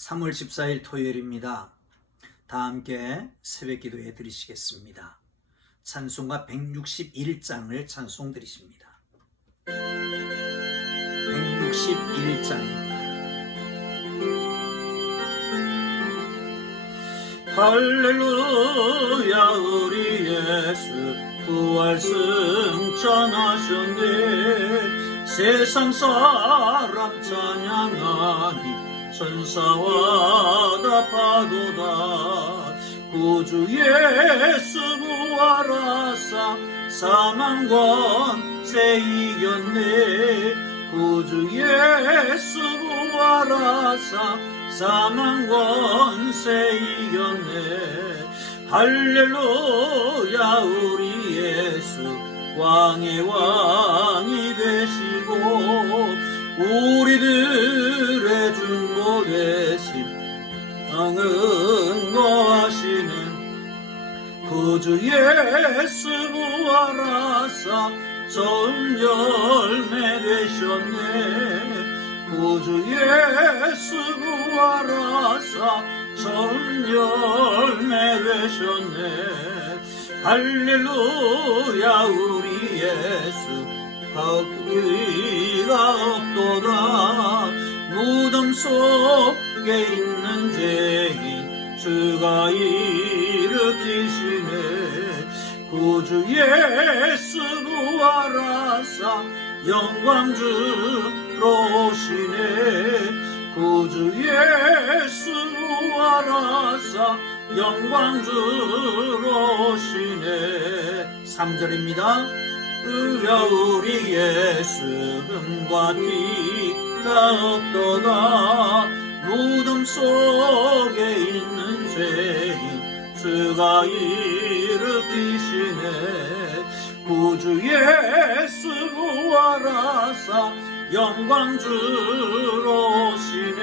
3월 14일 토요일입니다. 다 함께 새벽 기도해 드리시겠습니다. 찬송가 161장을 찬송 드리십니다. 161장입니다. 할렐루야 우리 예수 부활 승천하셨네. 세상 사람 찬양하니 천사와 답하도다. 구주 예수 부활하사 사망 권세 이겼네. 구주 예수 부활하사 사망 권세 이겼네. 할렐루야 우리 예수 왕의 왕이 되시고 우리들의 중보 되심 응응거하시는 구주 예수 부활하사 처음 열매 되셨네. 구주 예수 부활하사 처음 열매 되셨네. 할렐루야 우리 예수 바퀴가 없도다. 무덤 속에 있는 죄인 주가 일으키시네. 구주 예수 부활하사 영광 주러 오시네. 구주 예수 부활하사 영광 주러 오시네. 3절입니다. 우리 예수 흠과 티가 없도다. 무덤 속에 있는 죄인 주가 일으키시네. 구주 예수 부활하사 영광 주러 오시네.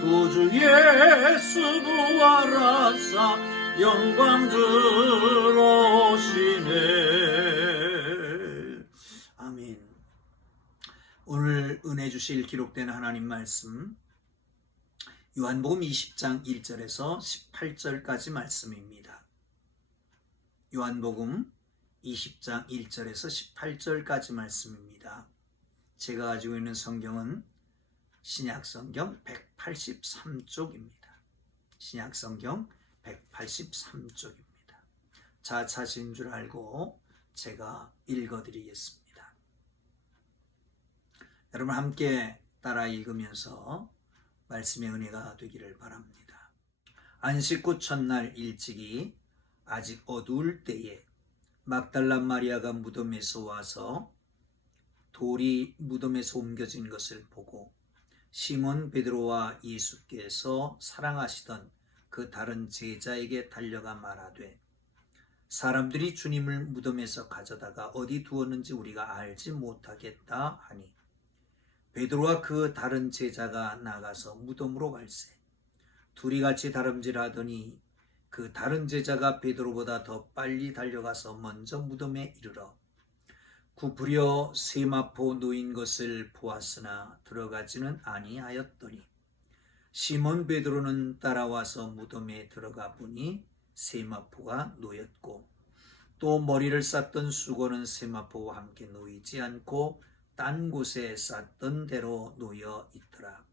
구주 예수 부활하사 영광 주러 오시네. 아멘. 오늘 은혜 주실 기록된 하나님 말씀 요한복음 20장 1절에서 18절까지 말씀입니다. 요한복음 20장 1절에서 18절까지 말씀입니다. 제가 가지고 있는 성경은 신약성경 183쪽입니다. 신약성경 183쪽입니다. 자차신 줄 알고 제가 읽어드리겠습니다. 여러분 함께 따라 읽으면서 말씀의 은혜가 되기를 바랍니다. 안식 후 첫날 일찍이 아직 어두울 때에 막달라 마리아가 무덤에서 와서 돌이 무덤에서 옮겨진 것을 보고 시몬 베드로와 예수께서 사랑하시던 그 다른 제자에게 달려가 말하되 사람들이 주님을 무덤에서 가져다가 어디 두었는지 우리가 알지 못하겠다 하니 베드로와 그 다른 제자가 나가서 무덤으로 갈새 둘이 같이 다름질하더니 그 다른 제자가 베드로보다 더 빨리 달려가서 먼저 무덤에 이르러 굽으려 세마포 놓인 것을 보았으나 들어가지는 아니하였더니 시몬 베드로는 따라와서 무덤에 들어가 보니 세마포가 놓였고 또 머리를 쌌던 수건은 세마포와 함께 놓이지 않고 딴 곳에 쌌던 대로 놓여 있더라.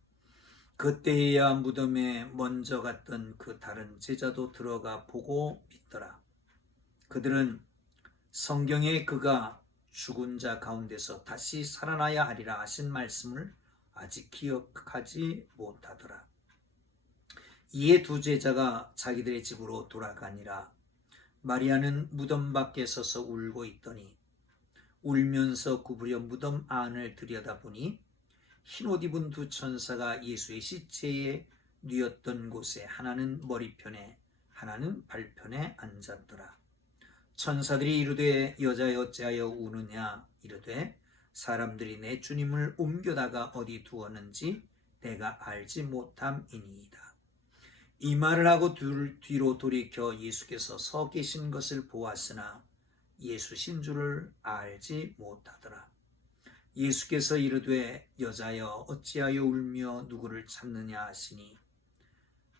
그때야 무덤에 먼저 갔던 그 다른 제자도 들어가 보고 있더라. 그들은 성경에 그가 죽은 자 가운데서 다시 살아나야 하리라 하신 말씀을 아직 기억하지 못하더라. 이에 두 제자가 자기들의 집으로 돌아가니라. 마리아는 무덤 밖에 서서 울고 있더니 울면서 구부려 무덤 안을 들여다보니 흰옷 입은 두 천사가 예수의 시체에 뉘었던 곳에 하나는 머리편에 하나는 발편에 앉았더라. 천사들이 이르되 여자여 어찌하여 우느냐 이르되 사람들이 내 주님을 옮겨다가 어디 두었는지 내가 알지 못함이니이다. 이 말을 하고 뒤로 돌이켜 예수께서 서 계신 것을 보았으나 예수신 줄을 알지 못하더라. 예수께서 이르되 여자여 어찌하여 울며 누구를 찾느냐 하시니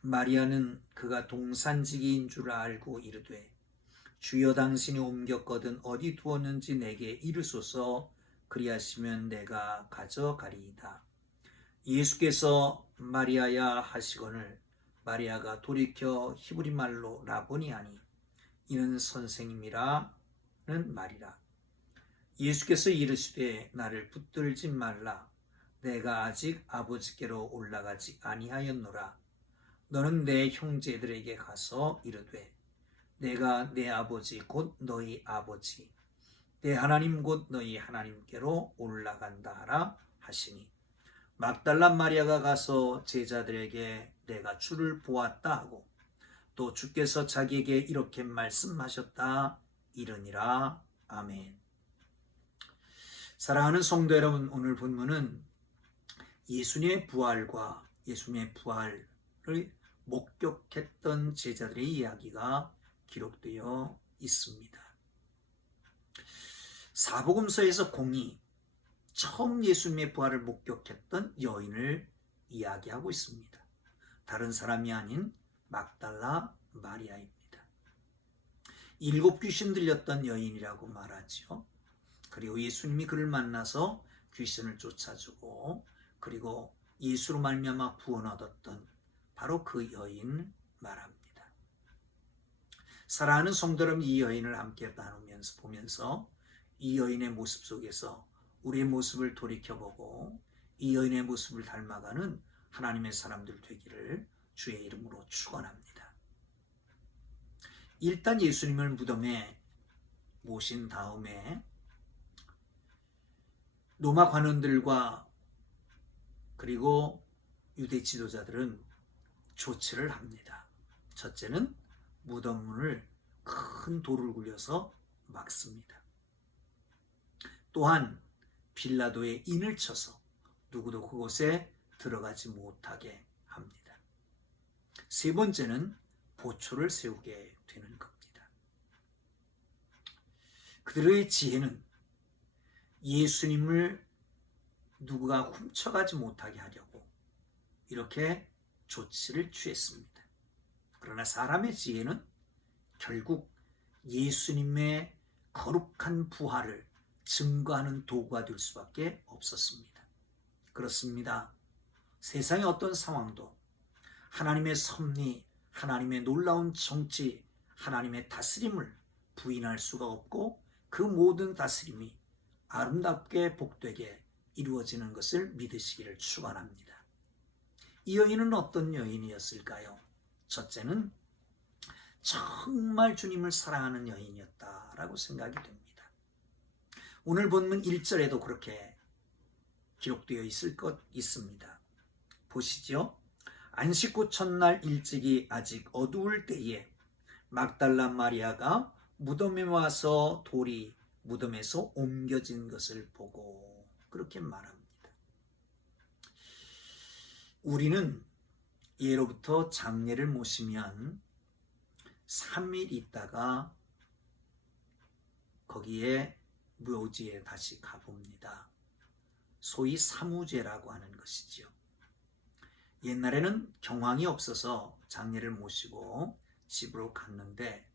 마리아는 그가 동산지기인 줄 알고 이르되 주여 당신이 옮겼거든 어디 두었는지 내게 이르소서 그리하시면 내가 가져가리이다. 예수께서 마리아야 하시거늘 마리아가 돌이켜 히브리 말로 라보니 하니 이는 선생님이라는 말이라. 예수께서 이르시되 나를 붙들지 말라. 내가 아직 아버지께로 올라가지 아니하였노라. 너는 내 형제들에게 가서 이르되 내가 내 아버지 곧 너희 아버지 내 하나님 곧 너희 하나님께로 올라간다 하라 하시니 막달라 마리아가 가서 제자들에게 내가 주를 보았다 하고 또 주께서 자기에게 이렇게 말씀하셨다 이르니라. 아멘. 사랑하는 성도 여러분, 오늘 본문은 예수님의 부활과 예수님의 부활을 목격했던 제자들의 이야기가 기록되어 있습니다. 사복음서에서 공이 처음 예수님의 부활을 목격했던 여인을 이야기하고 있습니다. 다른 사람이 아닌 막달라 마리아입니다. 7 귀신 들렸던 여인이라고 말하죠. 그리고 예수님이 그를 만나서 귀신을 쫓아주고 그리고 예수로 말미암아 구원 얻었던 바로 그 여인 말합니다. 사랑하는 성도 여러분, 이 여인을 함께 나누면서 보면서 이 여인의 모습 속에서 우리의 모습을 돌이켜보고 이 여인의 모습을 닮아가는 하나님의 사람들 되기를 주의 이름으로 축원합니다. 일단 예수님을 무덤에 모신 다음에 로마 관원들과 그리고 유대 지도자들은 조치를 합니다. 첫째는 무덤 문을 큰 돌을 굴려서 막습니다. 또한 빌라도의 인을 쳐서 누구도 그곳에 들어가지 못하게 합니다. 세 번째는 보초를 세우게 되는 겁니다. 그들의 지혜는 예수님을 누구가 훔쳐가지 못하게 하려고 이렇게 조치를 취했습니다. 그러나 사람의 지혜는 결국 예수님의 거룩한 부활을 증거하는 도구가 될 수밖에 없었습니다. 그렇습니다. 세상의 어떤 상황도 하나님의 섭리, 하나님의 놀라운 정치, 하나님의 다스림을 부인할 수가 없고 그 모든 다스림이 아름답게 복되게 이루어지는 것을 믿으시기를 축원합니다. 이 여인은 어떤 여인이었을까요? 첫째는 정말 주님을 사랑하는 여인이었다라고 생각이 됩니다. 오늘 본문 1절에도 그렇게 기록되어 있을 것 있습니다. 보시죠. 안식구 첫날 일찍이 아직 어두울 때에 막달라 마리아가 무덤에 와서 돌이 무덤에서 옮겨진 것을 보고 그렇게 말합니다. 우리는 예로부터 장례를 모시면 3일 있다가 거기에 묘지에 다시 가봅니다. 소위 사무제라고 하는 것이지요. 옛날에는 경황이 없어서 장례를 모시고 집으로 갔는데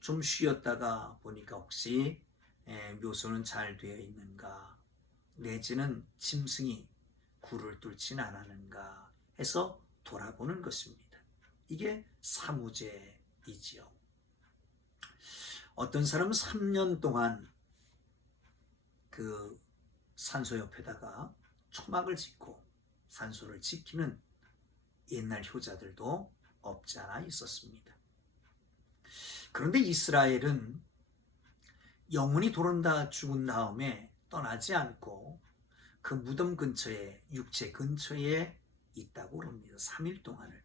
좀 쉬었다가 보니까 혹시 묘소는 잘 되어 있는가 내지는 짐승이 굴을 뚫진 않았는가 해서 돌아보는 것입니다. 이게 사무제이지요. 어떤 사람은 3년 동안 그 산소 옆에다가 초막을 짓고 산소를 지키는 옛날 효자들도 없지 않아 있었습니다. 그런데 이스라엘은 영혼이 돌아온다 죽은 다음에 떠나지 않고 그 무덤 근처에 육체 근처에 있다고 그럽니다. 3일 동안을.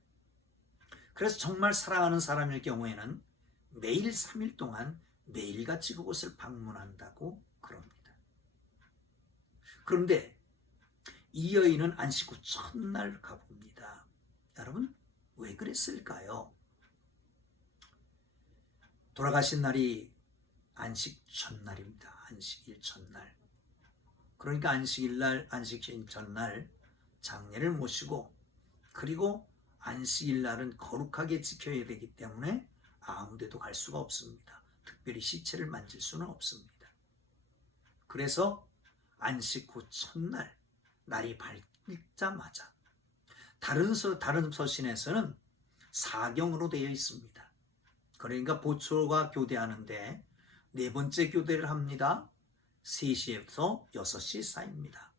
그래서 정말 사랑하는 사람일 경우에는 매일 3일 동안 매일같이 그곳을 방문한다고 그럽니다. 그런데 이 여인은 안식 후 첫날 가봅니다. 여러분 왜 그랬을까요? 돌아가신 날이 안식 첫날입니다. 안식일 첫날. 그러니까 안식일날, 안식 전날 장례를 모시고, 그리고 안식일날은 거룩하게 지켜야 되기 때문에 아무 데도 갈 수가 없습니다. 특별히 시체를 만질 수는 없습니다. 그래서 안식 후 첫날 날이 밝자마자 다른 서신에서는 사경으로 되어 있습니다. 그러니까 보초가 교대하는데 네 번째 교대를 합니다. 3시에서 6시 사이입니다.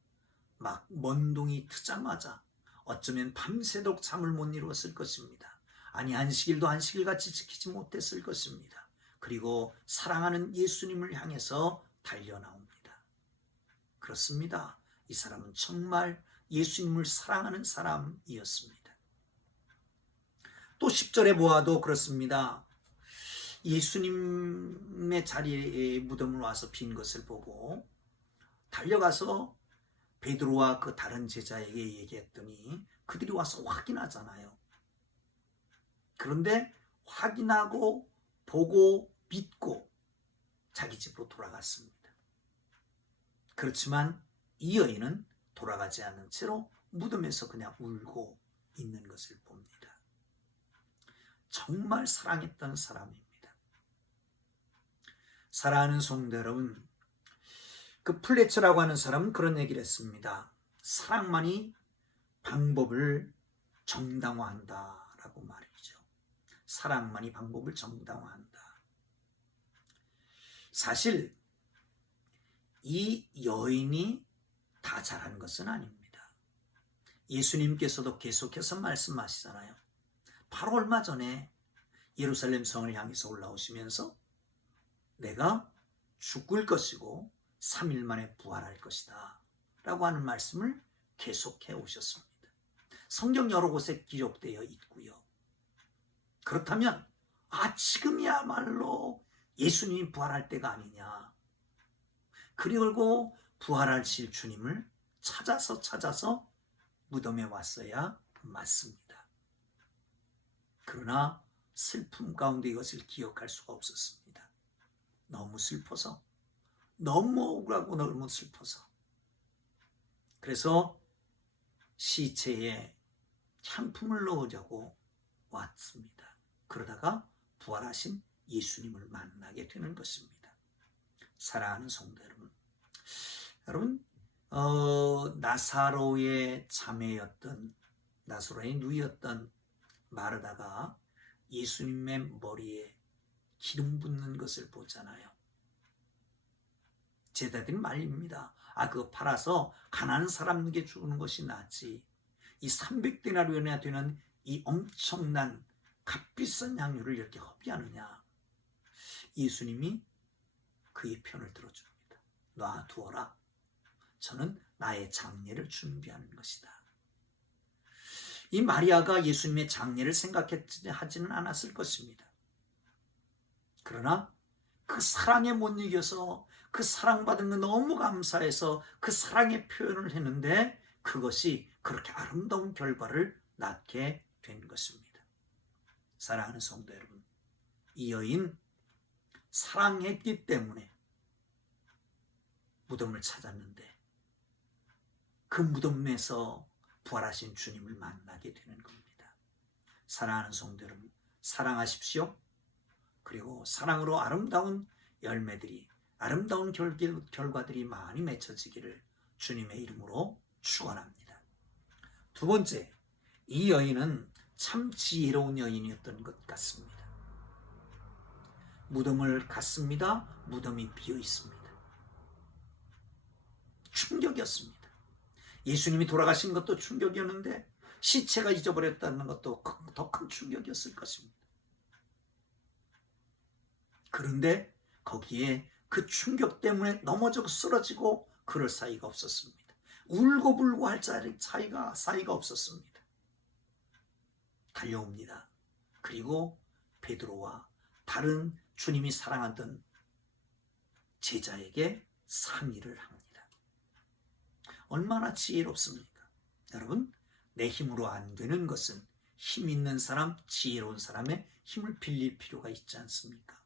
막 먼동이 트자마자 어쩌면 밤새도록 잠을 못 이루었을 것입니다. 아니 안식일도 안식일같이 지키지 못했을 것입니다. 그리고 사랑하는 예수님을 향해서 달려나옵니다. 그렇습니다. 이 사람은 정말 예수님을 사랑하는 사람이었습니다. 또 10절에 보아도 그렇습니다. 예수님의 자리에 무덤을 와서 빈 것을 보고 달려가서 베드로와 그 다른 제자에게 얘기했더니 그들이 와서 확인하잖아요. 그런데 확인하고 보고 믿고 자기 집으로 돌아갔습니다. 그렇지만 이 여인은 돌아가지 않은 채로 무덤에서 그냥 울고 있는 것을 봅니다. 정말 사랑했던 사람입니다. 사랑하는 성도 여러분, 그 플레처라고 하는 사람은 그런 얘기를 했습니다. 사랑만이 방법을 정당화한다라고 말이죠. 사랑만이 방법을 정당화한다. 사실 이 여인이 다 잘한 것은 아닙니다. 예수님께서도 계속해서 말씀하시잖아요. 바로 얼마 전에 예루살렘 성을 향해서 올라오시면서 내가 죽을 것이고 3일 만에 부활할 것이다 라고 하는 말씀을 계속해 오셨습니다. 성경 여러 곳에 기록되어 있고요. 그렇다면 지금이야말로 예수님이 부활할 때가 아니냐. 그리고 부활하실 주님을 찾아서 무덤에 왔어야 맞습니다. 그러나 슬픔 가운데 이것을 기억할 수가 없었습니다. 너무 슬퍼서, 너무 억울하고 너무 슬퍼서. 그래서 시체에 향품을 넣으려고 왔습니다. 그러다가 부활하신 예수님을 만나게 되는 것입니다. 사랑하는 성도 여러분, 나사로의 자매였던, 나사로의 누이였던 마르다가 예수님의 머리에 기름 붓는 것을 보잖아요. 제자들이 말립니다. 그거 팔아서 가난한 사람에게 주는 것이 낫지. 이 300데나리온이나 되는 이 엄청난 값비싼 향유를 이렇게 허비하느냐. 예수님이 그의 편을 들어줍니다. 놔두어라. 저는 나의 장례를 준비하는 것이다. 이 마리아가 예수님의 장례를 생각하지는 않았을 것입니다. 그러나 그 사랑에 못 이겨서 그 사랑받은 거 너무 감사해서 그 사랑의 표현을 했는데 그것이 그렇게 아름다운 결과를 낳게 된 것입니다. 사랑하는 성도 여러분, 이 여인 사랑했기 때문에 무덤을 찾았는데 그 무덤에서 부활하신 주님을 만나게 되는 겁니다. 사랑하는 성도 여러분, 사랑하십시오. 그리고 사랑으로 아름다운 열매들이, 아름다운 결과들이 많이 맺혀지기를 주님의 이름으로 축원합니다. 두 번째, 이 여인은 참 지혜로운 여인이었던 것 같습니다. 무덤을 갔습니다. 무덤이 비어 있습니다. 충격이었습니다. 예수님이 돌아가신 것도 충격이었는데 시체가 잊어버렸다는 것도 더 큰 충격이었을 것입니다. 그런데 거기에 그 충격 때문에 넘어져 쓰러지고 그럴 사이가 없었습니다. 울고불고 할 사이가 없었습니다. 달려옵니다. 그리고 베드로와 다른 주님이 사랑하던 제자에게 상의를 합니다. 얼마나 지혜롭습니까? 여러분, 내 힘으로 안 되는 것은 힘 있는 사람, 지혜로운 사람의 힘을 빌릴 필요가 있지 않습니까?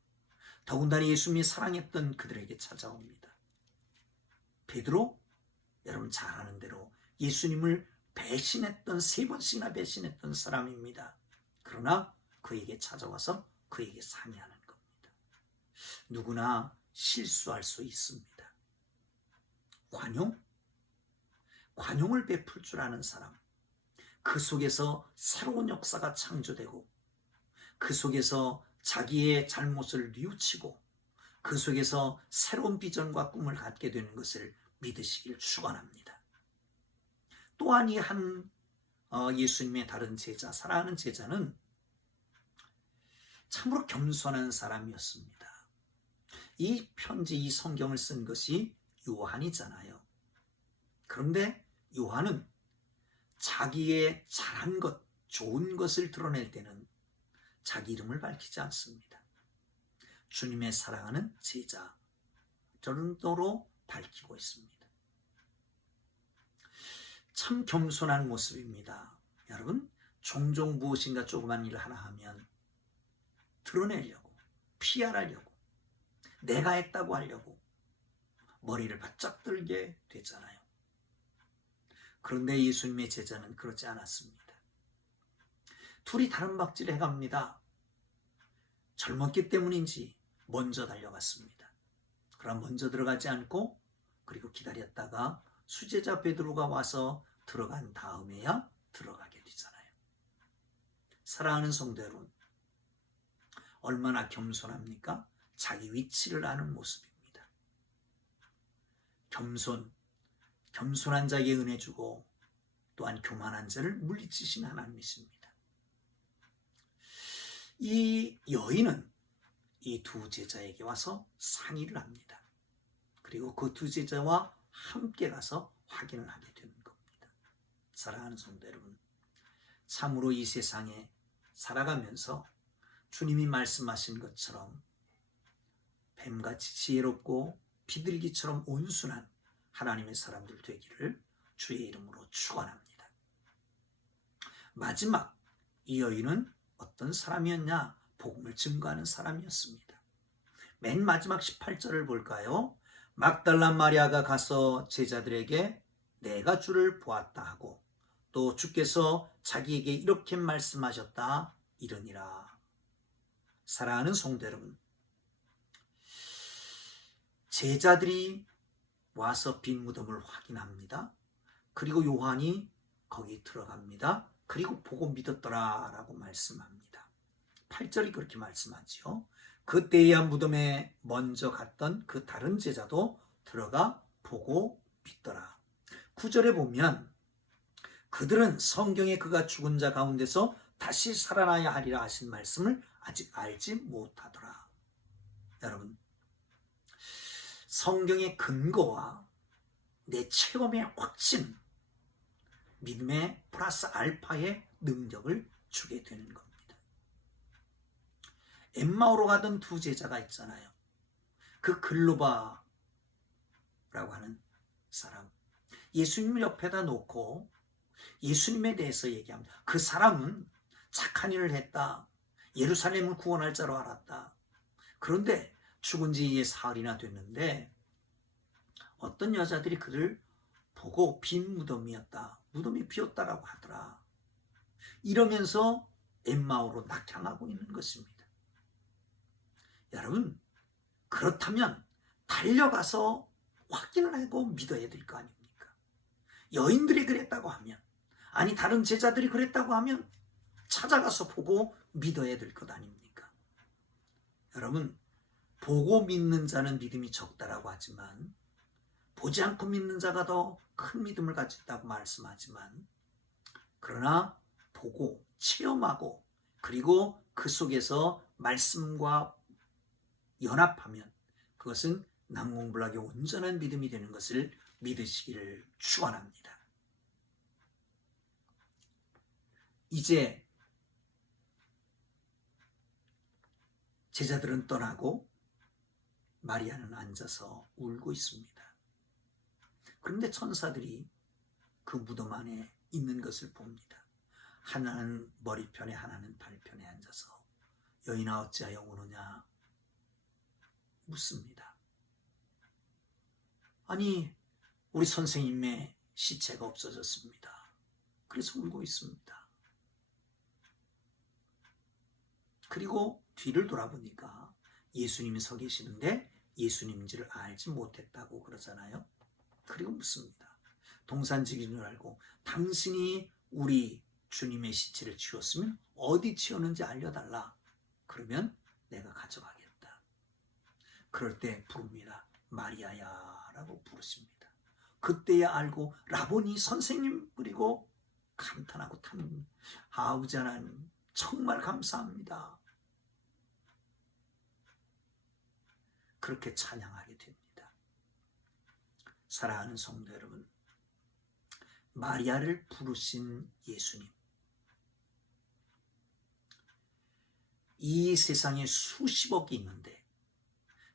더군다나 예수님이 사랑했던 그들에게 찾아옵니다. 베드로, 여러분 잘 아는 대로 예수님을 배신했던, 3번씩이나 배신했던 사람입니다. 그러나 그에게 찾아와서 그에게 상의하는 겁니다. 누구나 실수할 수 있습니다. 관용을 베풀 줄 아는 사람, 그 속에서 새로운 역사가 창조되고, 그 속에서 자기의 잘못을 뉘우치고, 그 속에서 새로운 비전과 꿈을 갖게 되는 것을 믿으시길 축원합니다. 또한 이 예수님의 다른 제자, 사랑하는 제자는 참으로 겸손한 사람이었습니다. 이 편지, 이 성경을 쓴 것이 요한이잖아요. 그런데 요한은 자기의 잘한 것, 좋은 것을 드러낼 때는 자기 이름을 밝히지 않습니다. 주님의 사랑하는 제자 정도로 밝히고 있습니다. 참 겸손한 모습입니다. 여러분, 종종 무엇인가 조그만 일을 하나 하면 드러내려고, PR하려고, 내가 했다고 하려고 머리를 바짝 들게 되잖아요. 그런데 예수님의 제자는 그렇지 않았습니다. 둘이 다른 박질을 해갑니다. 젊었기 때문인지 먼저 달려갔습니다. 그럼 먼저 들어가지 않고, 그리고 기다렸다가 수제자 베드로가 와서 들어간 다음에야 들어가게 되잖아요. 사랑하는 성도 여러분, 얼마나 겸손합니까? 자기 위치를 아는 모습입니다. 겸손한 자에게 은혜 주고, 또한 교만한 자를 물리치신 하나님이십니다. 이 여인은 이 두 제자에게 와서 상의를 합니다. 그리고 그 두 제자와 함께 가서 확인을 하게 되는 겁니다. 사랑하는 성도 여러분, 참으로 이 세상에 살아가면서 주님이 말씀하신 것처럼 뱀같이 지혜롭고 비둘기처럼 온순한 하나님의 사람들 되기를 주의 이름으로 축원합니다. 마지막, 이 여인은 어떤 사람이었냐? 복음을 증거하는 사람이었습니다. 맨 마지막 18절을 볼까요? 막달라 마리아가 가서 제자들에게 내가 주를 보았다 하고, 또 주께서 자기에게 이렇게 말씀하셨다 이러니라. 사랑하는 성도 여러분, 제자들이 와서 빈 무덤을 확인합니다. 그리고 요한이 거기 들어갑니다. 그리고 보고 믿었더라 라고 말씀합니다. 8절이 그렇게 말씀하지요. 그때야 무덤에 먼저 갔던 그 다른 제자도 들어가 보고 믿더라. 9절에 보면 그들은 성경에 그가 죽은 자 가운데서 다시 살아나야 하리라 하신 말씀을 아직 알지 못하더라. 여러분, 성경의 근거와 내 체험의 확신, 믿음의 플러스 알파의 능력을 주게 되는 겁니다. 엠마오로 가던 두 제자가 있잖아요. 그 글로바라고 하는 사람, 예수님을 옆에다 놓고 예수님에 대해서 얘기합니다. 그 사람은 착한 일을 했다. 예루살렘을 구원할 자로 알았다. 그런데 죽은 지 이제 사흘이나 됐는데 어떤 여자들이 그를 보고 빈 무덤이었다. 무덤이 비었다라고 하더라. 이러면서 엠마오로 낙향하고 있는 것입니다. 여러분, 그렇다면 달려가서 확인을 하고 믿어야 될 거 아닙니까? 여인들이 그랬다고 하면, 아니 다른 제자들이 그랬다고 하면 찾아가서 보고 믿어야 될 것 아닙니까? 여러분, 보고 믿는 자는 믿음이 적다라고 하지만 보지 않고 믿는 자가 더 큰 믿음을 가졌다고 말씀하지만, 그러나 보고 체험하고 그리고 그 속에서 말씀과 연합하면 그것은 난공불락의 온전한 믿음이 되는 것을 믿으시기를 축원합니다. 이제 제자들은 떠나고 마리아는 앉아서 울고 있습니다. 그런데 천사들이 그 무덤 안에 있는 것을 봅니다. 하나는 머리편에 하나는 발편에 앉아서 여인아 어찌하여 우느냐 묻습니다. 아니 우리 선생님의 시체가 없어졌습니다. 그래서 울고 있습니다. 그리고 뒤를 돌아보니까 예수님이 서 계시는데 예수님인지를 알지 못했다고 그러잖아요. 그리고 묻습니다. 동산직인 줄 알고 당신이 우리 주님의 시체를 치웠으면 어디 치웠는지 알려달라. 그러면 내가 가져가겠다. 그럴 때 부릅니다. 마리아야 라고 부르십니다. 그때야 알고 라보니 선생님 그리고 감탄하고 아버지 하나님 정말 감사합니다. 그렇게 찬양하게 됩니다. 사랑하는 성도 여러분, 마리아를 부르신 예수님, 이 세상에 수십억이 있는데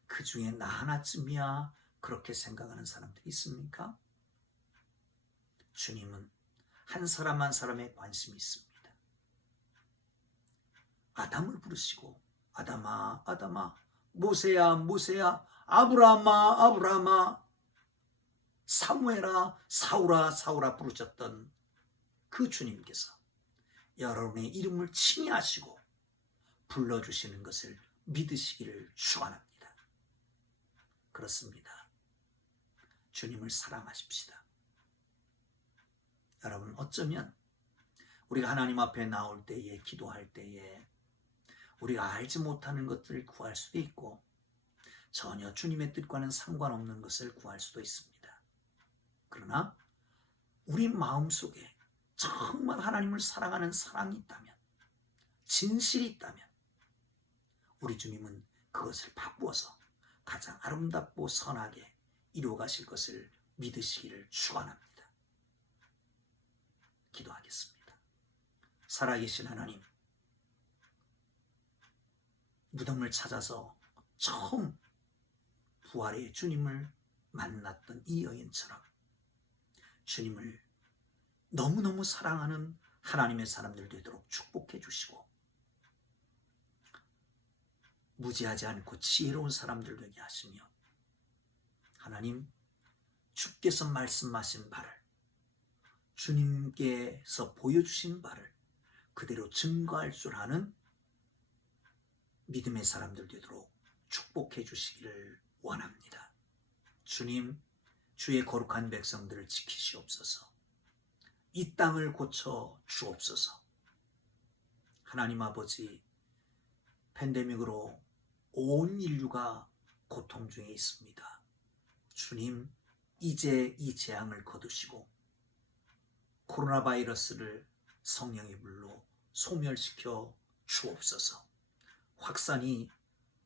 그 중에 나 하나쯤이야 그렇게 생각하는 사람들이 있습니까? 주님은 한 사람 한 사람에 관심이 있습니다. 아담을 부르시고 아담아 아담아, 모세야 모세야, 아브라함아 아브라함아, 사무엘아 사울아 사울아 부르셨던 그 주님께서 여러분의 이름을 칭의하시고 불러주시는 것을 믿으시기를 축원합니다. 그렇습니다. 주님을 사랑하십시다. 여러분, 어쩌면 우리가 하나님 앞에 나올 때에, 기도할 때에 우리가 알지 못하는 것들을 구할 수도 있고 전혀 주님의 뜻과는 상관없는 것을 구할 수도 있습니다. 그러나 우리 마음속에 정말 하나님을 사랑하는 사랑이 있다면, 진실이 있다면 우리 주님은 그것을 바꾸어서 가장 아름답고 선하게 이루어 가실 것을 믿으시기를 축원합니다. 기도하겠습니다. 살아계신 하나님, 무덤을 찾아서 처음 부활의 주님을 만났던 이 여인처럼 주님을 너무너무 사랑하는 하나님의 사람들 되도록 축복해 주시고 무지하지 않고 지혜로운 사람들 되게 하시며 하나님, 주께서 말씀하신 바를, 주님께서 보여주신 바를 그대로 증거할 줄 아는 믿음의 사람들 되도록 축복해 주시기를 원합니다. 주님, 주의 거룩한 백성들을 지키시옵소서. 이 땅을 고쳐 주옵소서. 하나님 아버지, 팬데믹으로 온 인류가 고통 중에 있습니다. 주님, 이제 이 재앙을 거두시고 코로나 바이러스를 성령의 불로 소멸시켜 주옵소서. 확산이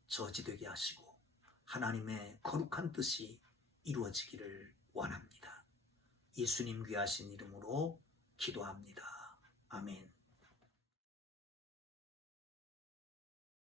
저지되게 하시고 하나님의 거룩한 뜻이 이루어지기를 원합니다. 예수님 귀하신 이름으로 기도합니다. 아멘.